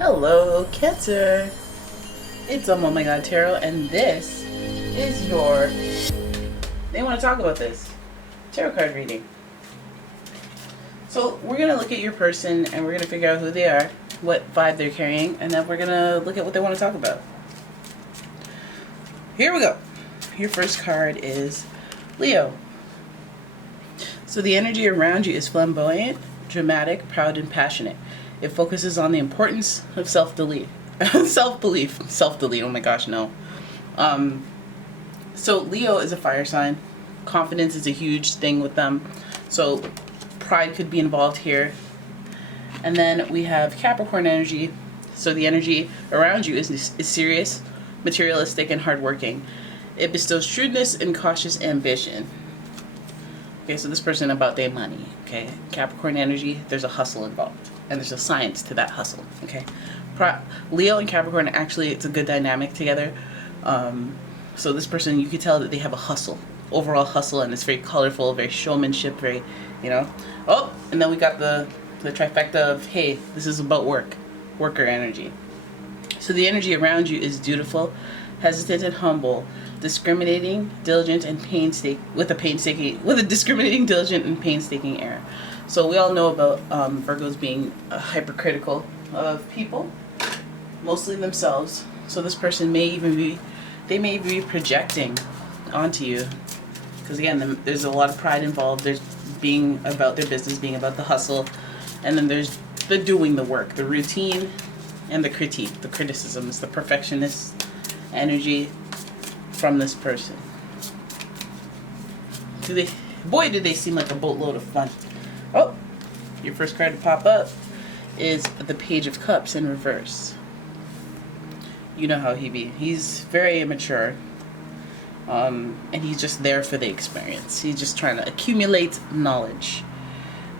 Hello, Cancer. It's umomgtarot, and this is your. They want to talk about this tarot card reading. So we're gonna look at your person, and we're gonna figure out who they are, what vibe they're carrying, and then we're gonna look at what they want to talk about. Here we go. Your first card is Leo. So the energy around you is flamboyant, dramatic, proud, and passionate. It focuses on the importance of self-belief. Self-belief. Oh my gosh, no. So Leo is a fire sign. Confidence is a huge thing with them. So pride could be involved here. And then we have Capricorn energy. So the energy around you is serious, materialistic, and hardworking. It bestows shrewdness and cautious ambition. Okay, so this person about their money. Okay, Capricorn energy, there's a hustle involved. And there's a science to that hustle. Okay, Leo and Capricorn, actually, it's a good dynamic together. So this person, you could tell that they have a hustle, overall hustle, and it's very colorful, very showmanship, very, Oh, and then we got the trifecta of, hey, this is about worker energy. So the energy around you is dutiful, hesitant, and humble, discriminating, diligent, and with a discriminating, diligent, and painstaking air. So we all know about Virgos being hypercritical of people, mostly themselves. So this person may be projecting onto you, because again, there's a lot of pride involved. There's being about their business, being about the hustle, and then there's the doing the work, the routine, and the critique, the criticisms, the perfectionist energy from this person. Boy, do they seem like a boatload of fun. Oh, your first card to pop up is the Page of Cups in reverse. You know how he be. He's very immature. And he's just there for the experience. He's just trying to accumulate knowledge.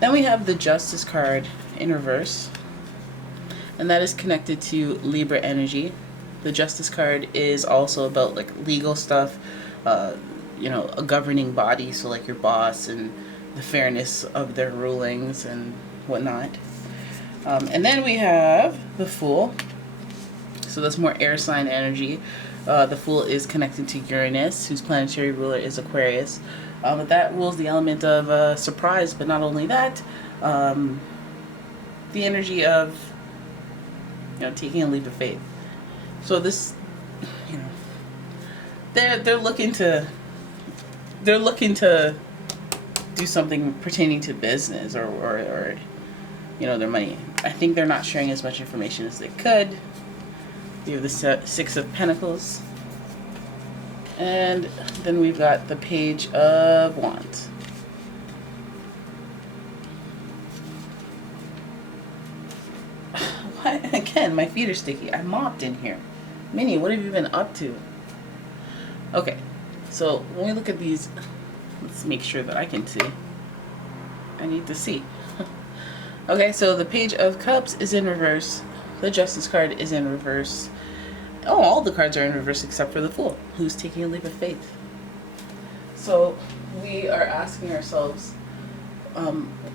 Then we have the Justice card in reverse. And that is connected to Libra energy. The Justice card is also about like legal stuff, a governing body, so like your boss and the fairness of their rulings and whatnot. And then we have the Fool. So that's more air sign energy. The Fool is connected to Uranus, whose planetary ruler is Aquarius. But that rules the element of surprise, but not only that, the energy of taking a leap of faith. So this, they're looking to do something pertaining to business or their money. I think they're not sharing as much information as they could. We have the Six of Pentacles, and then we've got the Page of Wands. Again, my feet are sticky. I mopped in here. Minnie, what have you been up to? Okay, so when we look at these, let's make sure that I can see. I need to see. Okay, so the Page of Cups is in reverse. The Justice card is in reverse. Oh, all the cards are in reverse except for the Fool, who's taking a leap of faith. So we are asking ourselves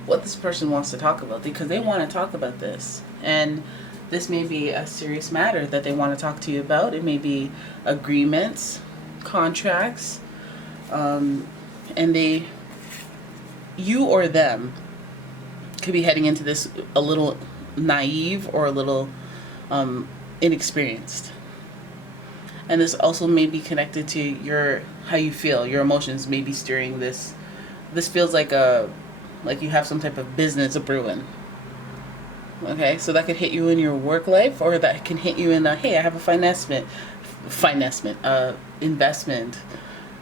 what this person wants to talk about, because they want to talk about this. And this may be a serious matter that they want to talk to you about. It may be agreements, contracts, and you or them could be heading into this a little naive or a little inexperienced. And this also may be connected to how you feel. Your emotions may be steering this. This feels like you have some type of business brewing. Okay, so that could hit you in your work life, or that can hit you in hey, I have a investment,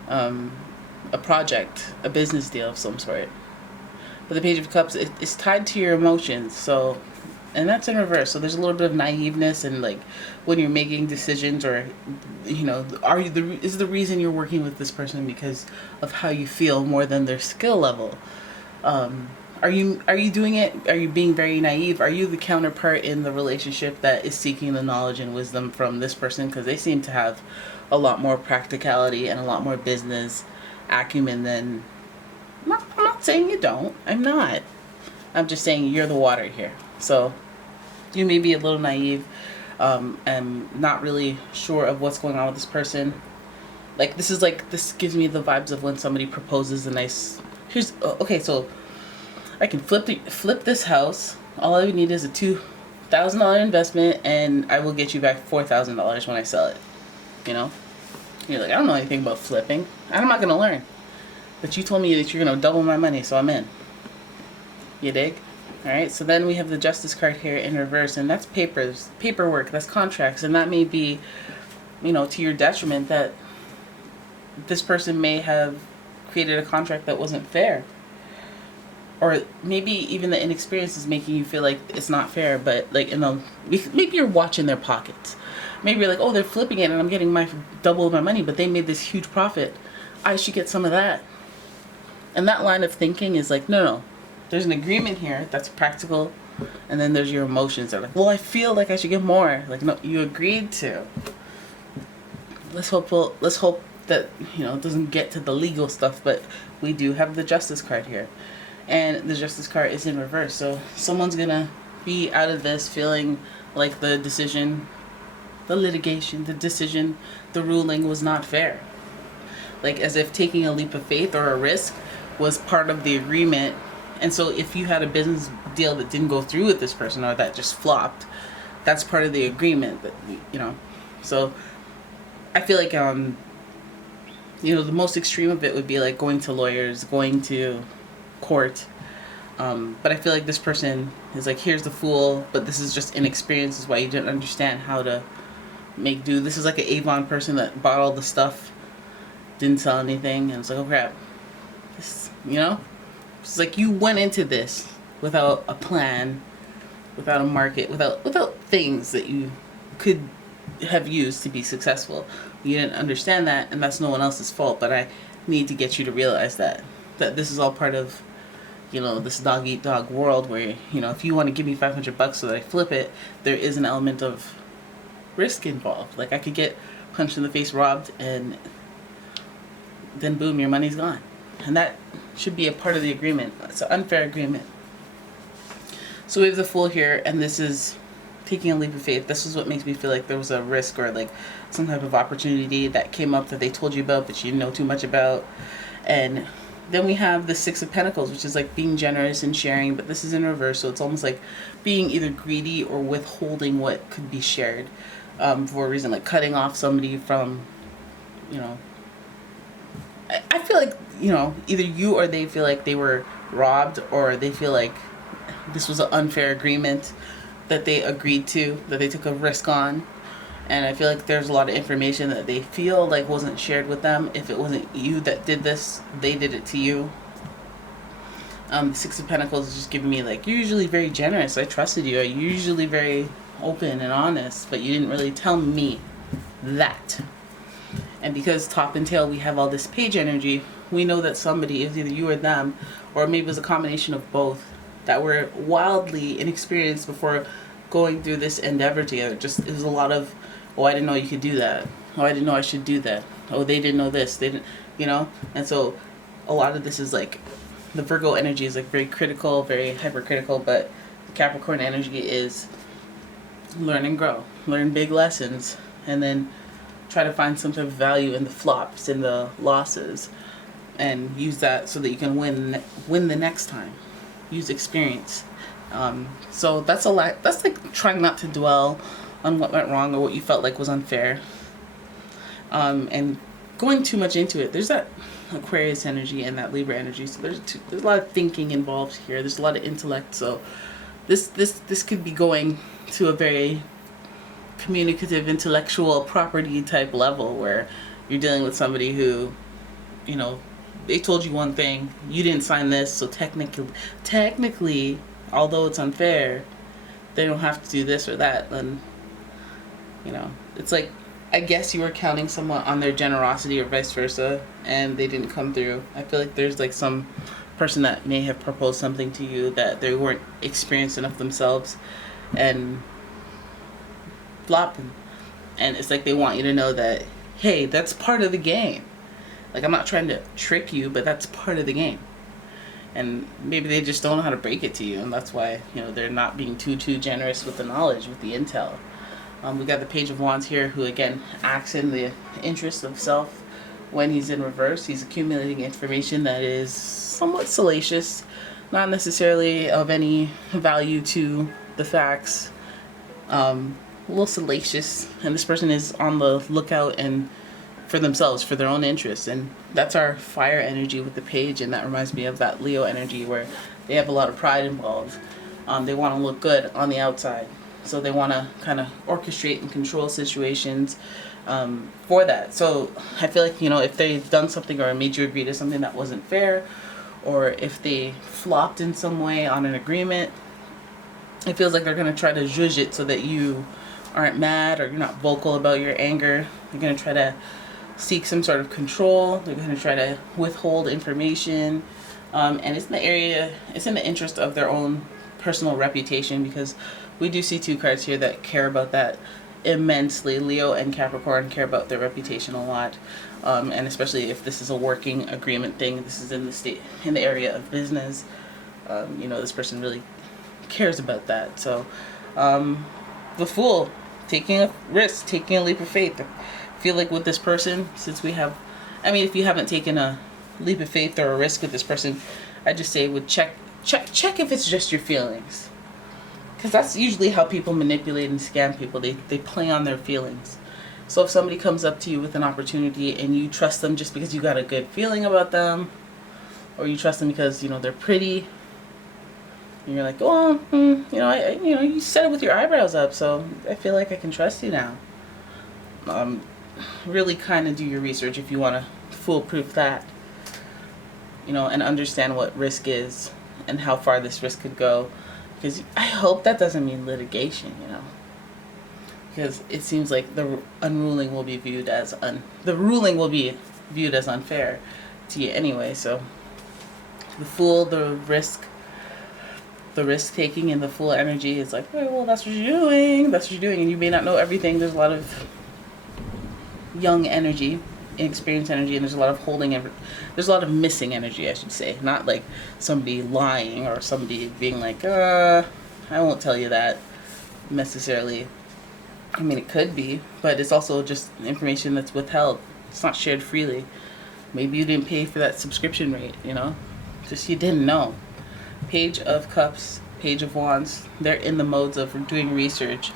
a project, a business deal of some sort. But the Page of Cups is tied to your emotions, and that's in reverse. So there's a little bit of naiveness, and like when you're making decisions, or is the reason you're working with this person because of how you feel more than their skill level. Are you doing it? Are you being very naive? Are you the counterpart in the relationship that is seeking the knowledge and wisdom from this person? Because they seem to have a lot more practicality and a lot more business acumen than. I'm not saying you don't. I'm not. I'm just saying you're the water here. So You may be a little naive, and not really sure of what's going on with this person. Like, this gives me the vibes of when somebody proposes a nice, okay, so I can flip this house. All I would need is a $2,000 investment, and I will get you back $4,000 when I sell it. You know? You're like, I don't know anything about flipping. I'm not gonna learn. But you told me that you're gonna double my money, so I'm in. You dig? Alright, so then we have the Justice card here in reverse, and that's paperwork, that's contracts, and that may be, to your detriment, that this person may have created a contract that wasn't fair. Or maybe even the inexperience is making you feel like it's not fair, but like maybe you're watching their pockets. Maybe you're like, oh, they're flipping it and I'm getting double of my money, but they made this huge profit. I should get some of that. And that line of thinking is like, no. There's an agreement here that's practical, and then there's your emotions that are like, well, I feel like I should get more. Like, no, you agreed to. Let's hope that it doesn't get to the legal stuff, but we do have the Justice card here. And the Justice card is in reverse. So someone's going to be out of this feeling like the decision, the litigation, the decision, the ruling was not fair. Like as if taking a leap of faith or a risk was part of the agreement. And so if you had a business deal that didn't go through with this person or that just flopped, that's part of the agreement. So I feel like, the most extreme of it would be like going to lawyers, going to court, but I feel like this person is like, here's the fool, but this is just inexperience, is why you didn't understand how to make do. This is like an Avon person that bought all the stuff, didn't sell anything, and it's like, oh crap, it's like you went into this without a plan, without a market, without things that you could have used to be successful. You didn't understand that, and that's no one else's fault, but I need to get you to realize that this is all part of this dog eat dog world where if you want to give me $500 so that I flip it, there is an element of risk involved. Like I could get punched in the face, robbed, and then boom, your money's gone. And that should be a part of the agreement. It's an unfair agreement. So we have the Fool here, and this is taking a leap of faith. This is what makes me feel like there was a risk or like some type of opportunity that came up that they told you about but you didn't know too much about. And then we have the Six of Pentacles, which is like being generous and sharing, but this is in reverse, so it's almost like being either greedy or withholding what could be shared for a reason, like cutting off somebody from, I feel like, either you or they feel like they were robbed, or they feel like this was an unfair agreement that they agreed to, that they took a risk on. And I feel like there's a lot of information that they feel like wasn't shared with them. If it wasn't you that did this, they did it to you. The Six of Pentacles is just giving me like, you're usually very generous. I trusted you. You're usually very open and honest, but you didn't really tell me that. And because top and tail, we have all this page energy, we know that somebody, is either you or them, or maybe it was a combination of both, that were wildly inexperienced before going through this endeavor together. It was a lot of, oh, I didn't know you could do that. Oh, I didn't know I should do that. Oh, they didn't know this. They didn't, And so a lot of this is like, the Virgo energy is like very critical, very hypercritical, but the Capricorn energy is learn and grow. Learn big lessons, and then try to find some type of value in the flops, in the losses, and use that so that you can win the next time. Use experience. So that's a lot. That's like trying not to dwell on what went wrong or what you felt like was unfair. And going too much into it. There's that Aquarius energy and that Libra energy. So there's a lot of thinking involved here. There's a lot of intellect. So this could be going to a very communicative, intellectual property type level where you're dealing with somebody who, they told you one thing, you didn't sign this, so technically, although it's unfair, they don't have to do this or that. Then, it's like, I guess you were counting someone on their generosity or vice versa, and they didn't come through. I feel like there's like some person that may have proposed something to you that they weren't experienced enough themselves, and flopping. And it's like they want you to know that, hey, that's part of the game. Like, I'm not trying to trick you, but that's part of the game. and maybe they just don't know how to break it to you, and that's why, you know, they're not being too generous with the knowledge, with the intel. We got the Page of Wands here, who again acts in the interest of self. When he's in reverse, he's accumulating information that is somewhat salacious, not necessarily of any value to the facts, a little salacious, and this person is on the lookout and for themselves, for their own interests. And that's our fire energy with the Page, and that reminds me of that Leo energy where they have a lot of pride involved. They want to look good on the outside, so they want to kind of orchestrate and control situations for that. So I feel like, you know, if they've done something or made you agree to something that wasn't fair, or if they flopped in some way on an agreement, it feels like they're going to try to zhuzh it so that you aren't mad or you're not vocal about your anger. They're going to try to seek some sort of control. They're going to try to withhold information. And it's in the interest of their own personal reputation, because we do see two cards here that care about that immensely. Leo and Capricorn care about their reputation a lot. And especially if this is a working agreement thing, this is in the area of business. You know, this person really cares about that. So the Fool, taking a risk, taking a leap of faith. I feel like with this person, since we have, I mean, if you haven't taken a leap of faith or a risk with this person, I just say would check if it's just your feelings, because that's usually how people manipulate and scam people. They play on their feelings. So if somebody comes up to you with an opportunity and you trust them just because you got a good feeling about them, or you trust them because, you know, they're pretty, and you're like, oh, you know, you said it with your eyebrows up, so I feel like I can trust you now. Really kind of do your research if you want to foolproof that, you know, and understand what risk is and how far this risk could go. Because I hope that doesn't mean litigation, you know, because it seems like the ruling will be viewed as unfair to you anyway. So the Fool, the risk taking, and the Fool energy is like, hey, well, that's what you're doing. That's what you're doing, and you may not know everything. There's a lot of young energy, inexperienced energy, and there's a lot of there's a lot of missing energy, I should say. Not like somebody lying or somebody being like, I won't tell you that necessarily. I mean, it could be, but it's also just information that's withheld. It's not shared freely. Maybe you didn't pay for that subscription rate, you know, just you didn't know. Page of Cups, Page of Wands, they're in the modes of doing research,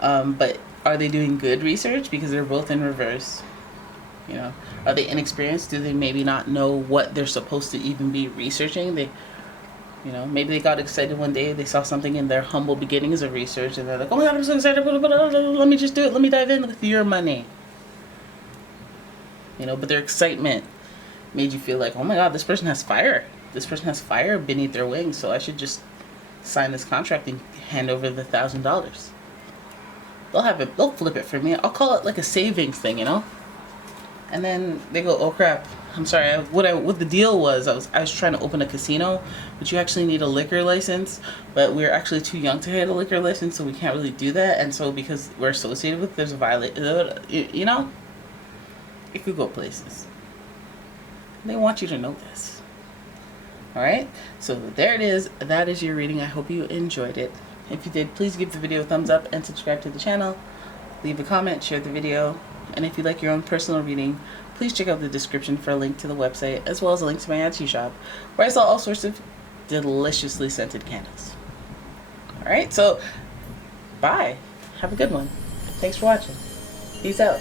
but are they doing good research? Because they're both in reverse. You know, are they inexperienced? Do they maybe not know what they're supposed to even be researching? You know, maybe they got excited one day, they saw something in their humble beginnings of research, and they're like, oh my God, I'm so excited, let me just do it, let me dive in with your money. You know, but their excitement made you feel like, oh my God, this person has fire. This person has fire beneath their wings, so I should just sign this contract and hand over the $1,000. They'll flip it for me. I'll call it like a savings thing, you know? And then they go, oh crap, I'm sorry, what the deal was, I was trying to open a casino, but you actually need a liquor license, but we're actually too young to get a liquor license, so we can't really do that, and so because we're associated with, there's a violation, you know? It could go places. They want you to know this. Alright, so there it is. That is your reading. I hope you enjoyed it. If you did, please give the video a thumbs up and subscribe to the channel. Leave a comment, share the video, and if you'd like your own personal reading, please check out the description for a link to the website, as well as a link to my Etsy shop, where I sell all sorts of deliciously scented candles. Alright, so bye. Have a good one. Thanks for watching. Peace out.